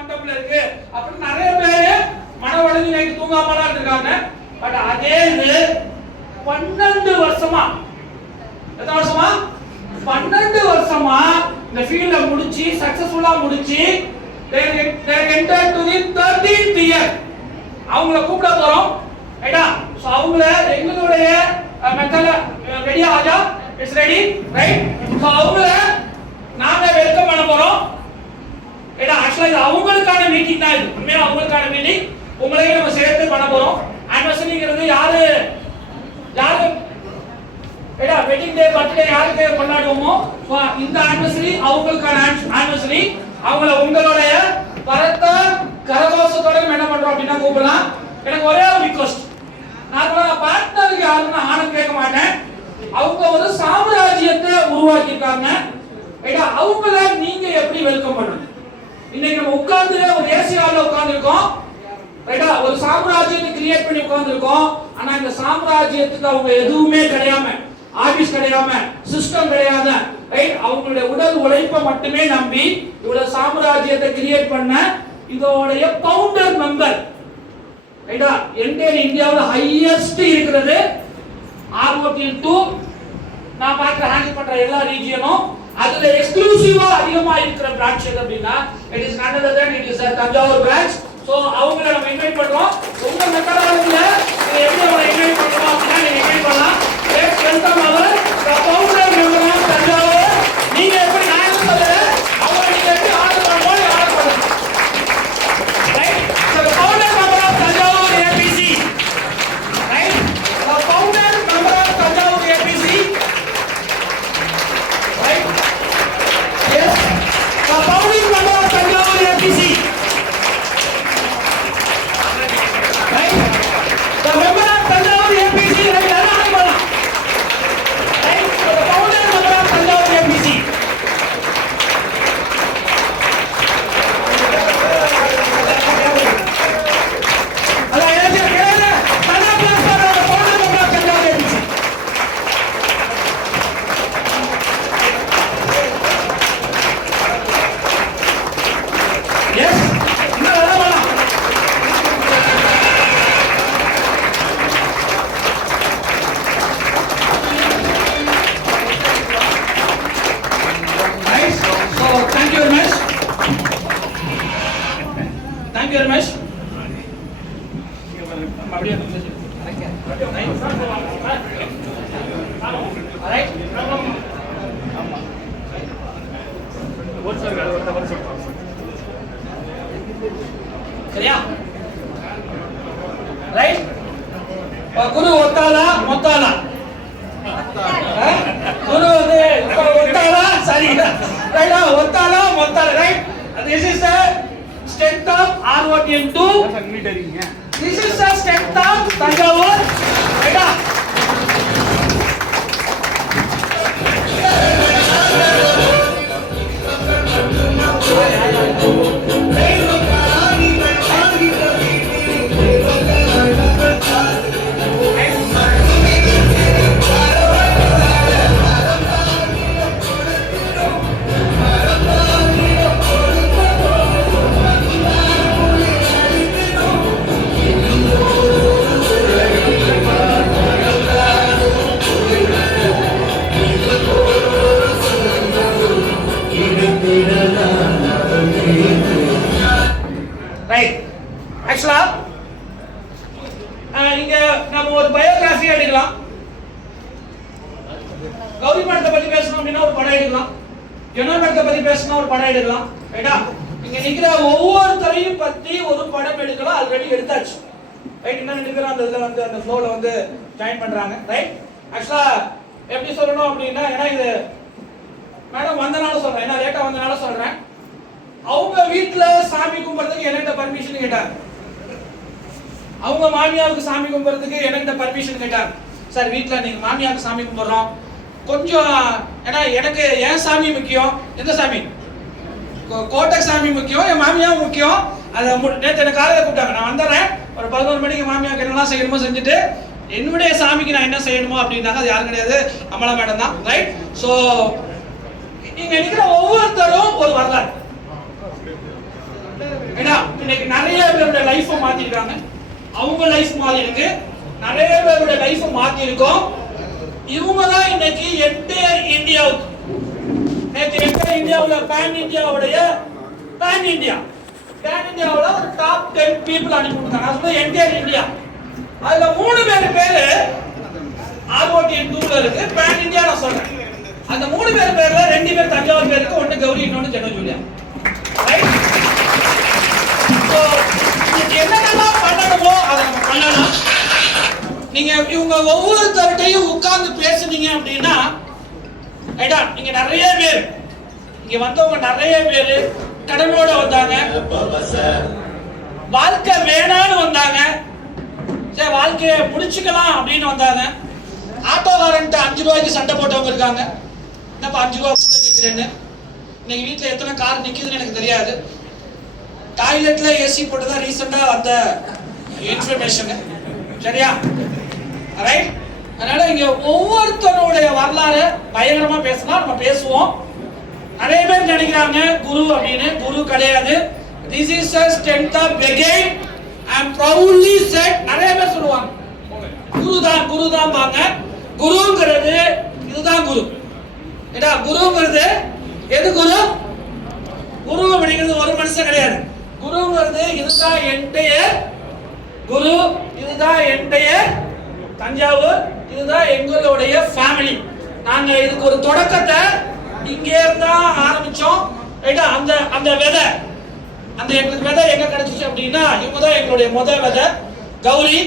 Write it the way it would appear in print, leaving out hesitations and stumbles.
மண்டபத்துல இருக்கு அப்படின்னு நிறைய பேரு மன உடைஞ்சு நைட்டு தூங்காமலாம் இருக்காங்க. பட் அதே இது 12 வருஷமா, எத்தனை வருஷமா, 12 வருஷமா இந்த ஃபீல்ட முடிச்சு சக்சஸ்ஃபுல்லா முடிச்சு they entered to the 13th year. அவங்கள கூப்பிட போறோம் ரைட்டா. சோ அவங்கள எங்களுடைய மெத்தட்ல ரெடியா ஆஜா, இட்ஸ் ரெடி ரைட். சோ அவங்கள நாம வெல்கம் பண்ண போறோம் ரைட்டா. ஆக்சுவலா இது அவங்களுக்கான மீட்டிங் தான், இது உண்மையா அவங்களுக்கான மீட்டிங். உங்களையும் நம்ம சேர்த்து பண்ண போறோம். ஆனிவர்சரிங்கிறது யாரு யாரு ரைட்டா, வெட்டிங் டே பர்த்டே யாருக்கு கொண்டாடுவோமோ இந்த ஆனிவர்சரி அவங்களுக்கான ஆனிவர்சரி. அவங்கள உங்களுடைய பரத்த கரகோஷத்தோட என்ன பண்றோம் அப்படின்னா கூப்பிடலாம். எனக்கு ஒரே ஒரு ரிக்வெஸ்ட், நார்மலா பார்ட்னருக்கு யாருன்னு ஆனந்த் கேட்க மாட்டேன். அவங்க ஒரு சாம்ராஜ்யத்தை உருவாக்கி இருக்காங்க ரைட்டா. அவங்கள நீங்க எப்படி வெல்கம் பண்ணணும்? இன்னைக்கு நம்ம உட்கார்ந்து ஒரு ஏசி ஹால்ல உட்கார்ந்து இருக்கோம் ரைட்டா, ஒரு சாம்ராஜ்யத்தை கிரியேட் பண்ணி உட்கார்ந்து இருக்கோம். ஆனா இந்த சாம்ராஜ்யத்துக்கு அவங்க எதுவுமே கிடையாம, ஆபீஸ் கிடையாம, சிஸ்டம் கிடையாது ரைட். அவங்களுடைய உடல் உழைப்பை மட்டுமே நம்பி இவ்வளவு சாம்ராஜ்யத்தை கிரியேட் பண்ண இதோடைய ஃபவுண்டர் மெம்பர் ரைட்டா. என்டையர் இந்தியாவுல ஹையஸ்ட் இருக்கிறது ROTL 2. நான் பார்க்குற ஹேண்டில் பண்ற எல்லா ரீஜியனும் அதுல எக்ஸ்க்ளூசிவா அதிகமா இருக்கிற பிரான்ச் எது அப்படின்னா it is none other than it is Thanjavur branch. So அவங்கள நம்ம இன்வைட் பண்றோம். உங்க மெத்தடாலஜில நீங்க எப்படி அவங்களை இன்வைட் பண்றோம் அப்படின்னா நீங்க இன்வைட் பண்ணலாம். Let's welcome our the founder member of Thanjavur. நீங்க எப்படி நான் சொல்றேன் அவங்க நீங்க எப்படி ஆர்டர் பண்ணுவோம் ஆர்டர் பண்ணுங்க right. So the founder member of Thanjavur APC right. The founder member of Thanjavur APC right. Yes, the founder member of Thanjavur APC right. The member of Thanjavur APC right. எல்லாரும் பண்ணலாம் right. The founder member of Thanjavur APC அல ஏஜே கேளு தனா plus for founder member of Thanjavur APC. Yes, இன்னும் வேற பண்ணலாம் nice. So thank you very much. Thank you very much. அப்படியே alright. சரியா ரைட். குரு ஒத்தாலா மொத்தாலா குரு வந்து ஒத்தாலா சரி ரைட்டா, ஒத்தாலா மொத்தாலா right. This is the strength of ROTL 2. This is the strength of Tanjavur ரைட்டா. Right. ஆக்சுவலா இங்க நம்ம ஒரு பயோகிராஃபி எடுக்கலாம். கௌரி மேடத்தை பத்தி பேசணும் அப்படின்னா ஒரு படம் எடுக்கலாம். ஜெனரல் மேடத்தை பத்தி பேசணும் ஒரு படம் எடுக்கலாம் ரைட்டா. இங்க நிக்கிற ஒவ்வொருத்தரையும் பத்தி ஒரு படம் எடுக்கலாம். ஆல்ரெடி எடுத்தாச்சு ரைட். இன்னும் ரெண்டு பேரும் அந்த இதுல வந்து அந்த ஃப்ளோல வந்து ஜாயின் பண்றாங்க ரைட். ஆக்சுவலா எப்படி சொல்லணும் அப்படின்னா, ஏன்னா இது மேடம் வந்தனால சொல்றேன், ஏன்னா லேட்டா வந்தனால சொல்றேன். அவங்க வீட்டுல சாமி கும்பிடுறதுக்கு என்கிட்ட பர்மிஷன் கேட்டாங்க. அவங்க மாமியாவுக்கு சாமி கும்பிடுறதுக்கு என்கிட்ட பர்மிஷன் கேட்டாங்க. சார் வீட்டுல நீங்க மாமியாவுக்கு சாமி கும்பிடுறோம் கொஞ்சம், ஏன்னா எனக்கு என் சாமி முக்கியம். எந்த சாமி? கோட்டை சாமி முக்கியம், என் மாமியாவும் முக்கியம். அதை நேற்று எனக்கு காலையில் கூப்பிட்டாங்க. நான் வந்துடுறேன், ஒரு 11 மணிக்கு மாமியாவுக்கு என்னெல்லாம் செய்யணுமோ செஞ்சுட்டு என்னுடைய சாமிக்கு நான் என்ன செய்யணுமோ அப்படின்னாங்க. அது யாரும் கிடையாது, அமலா மேடம் தான் ரைட். ஸோ இங்க நிற்கிற ஒவ்வொருத்தரும் ஒரு வரலாறு இன்னைக்கு நிறைய பேருடைய லைஃபை மாத்திருக்காங்க. அவங்க லைஃப் மாறி இருக்கு, நிறைய பேருடைய லைஃபை மாத்தி இருக்கோம். இவங்க தான் இன்னைக்கு என்டையர் இந்தியாவுக்கு, நேற்று என்டையர் இந்தியாவில் பேன் இந்தியாவுடைய பேன் இந்தியாவோட ஒரு டாப் 10 பீப்புள் அனுப்பிவிட்டாங்க. நான் சொல்றது என்டையர் இந்தியா. அதுல 3 பேரு ROTN 2ல இருக்கு, பேன் இந்தியா நான் சொல்றேன். அந்த 3 பேர்ல 2 பேர் தஞ்சாவூர் பேருக்கு, ஒன்னு கௌரி, இன்னொன்னு ஜெனோ ஜூலியா. ரைட்? சோ நீங்க என்னென்னலாம் பண்ணணுமோ அதை நம்ம பண்ணலாம். நீங்க இவங்க ஒவ்வொருத்தர்கிட்டையும் உட்கார்ந்து பேசுனீங்க அப்படின்னா, ரைட்டா, நீங்க நிறைய பேர் இங்க வந்தவங்க நிறைய பேர் கடனோட வந்தாங்க, வாழ்க்கை வேணான்னு வந்தாங்க, சரி வாழ்க்கையை முடிச்சுக்கலாம் அப்படின்னு வந்தாங்க. ஆட்டோகாரன்ட்டு 5 ரூபாய்க்கு சண்டை போட்டவங்க இருக்காங்க. என்னப்பா 5 ரூபா கூட கேட்குறேன்னு. இன்னைக்கு வீட்டில் எத்தனை கார் நிற்குதுன்னு எனக்கு தெரியாது. டாய்லெட்ல ஏசி போட்டுதான் ரீசெண்டா வந்த இன்ஃபர்மேஷன். சரியா? ரைட்? அதனால இங்க ஒவ்வொருத்தருடைய வரலாறு பயங்கரமா பேசினா நம்ம பேசுவோம். நிறைய பேர் நினைக்கிறாங்க குரு அப்படின்னு. குரு கிடையாது. This is a strength of again I am proudly said. நிறைய பேர் சொல்லுவாங்க குரு தான் பாங்க. குருங்கிறது இதுதான் குரு. ஏடா குருங்கிறது எது குரு? குரு அப்படிங்கிறது ஒரு மனுஷன் கிடையாது. குருங்கிறது இதுதான் என்டையர் குரு, இதுதான் என்டையர் தஞ்சாவூர், இதுதான் எங்களுடைய ஃபேமிலி. நாங்க இதுக்கு ஒரு தொடக்கத்தை இங்கே இருந்தா ஆரம்பிச்சோம். ரைட்டா? அந்த விதை, அந்த எங்களுக்கு விதை எங்க கிடைச்சிச்சு அப்படின்னா, இவங்க தான் எங்களுடைய முதல் விதை. கௌரி